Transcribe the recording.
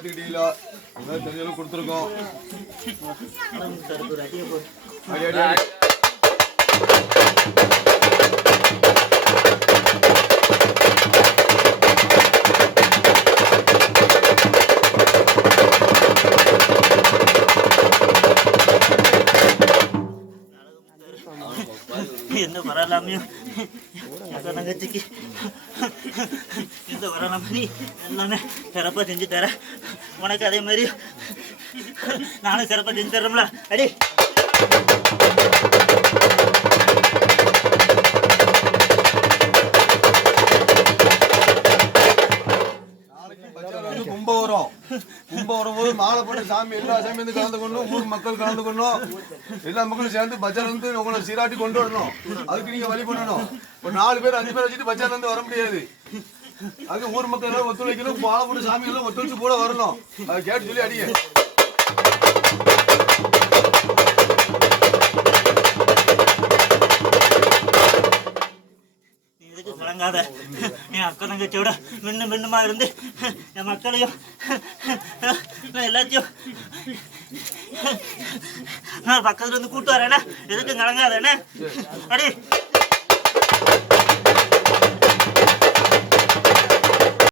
ஏத்துக்கிட்டீங்களோ தெரிஞ்சாலும் கொடுத்துருக்கோம். எந்த வரலாமையும் தங்கச்சிக்கு எந்த வரலாம நீ எல்லாமே சிறப்பாக செஞ்சு தர. உனக்கு அதே மாதிரி நானும் சிறப்பாக செஞ்சு தர்றோம்ல. அடி கும்பம் வரும்போது மாலை போட்டு சாமி எல்லா சாமி வந்து கலந்துக்கணும், ஊர் மக்கள் கலந்துக்கணும், எல்லா மக்களும் சேர்ந்து பஜார் வந்து உங்களை சீராட்டி கொண்டு வரணும். அதுக்கு நீங்க வழி பண்ணணும். ஒரு 4 பேர் 5 பேர் வச்சுட்டு பஜார்ல இருந்து வர முடியாது. அதுக்கு ஊர் மக்கள் எல்லாம் ஒத்துழைக்கணும். மாலை போட்டு சாமி எல்லாம் ஒத்துழைச்சு கூட வரணும். அதை கேட்டு சொல்லி அடிங்க. கலங்காத. என் அக்கா தங்கச்சியோட மின்னுமா இருந்து என் மக்களையும் எல்லாத்தையும் நான் பக்கத்துல இருந்து கூட்டு வரேனே. எதுக்கு கலங்காதானே? அடி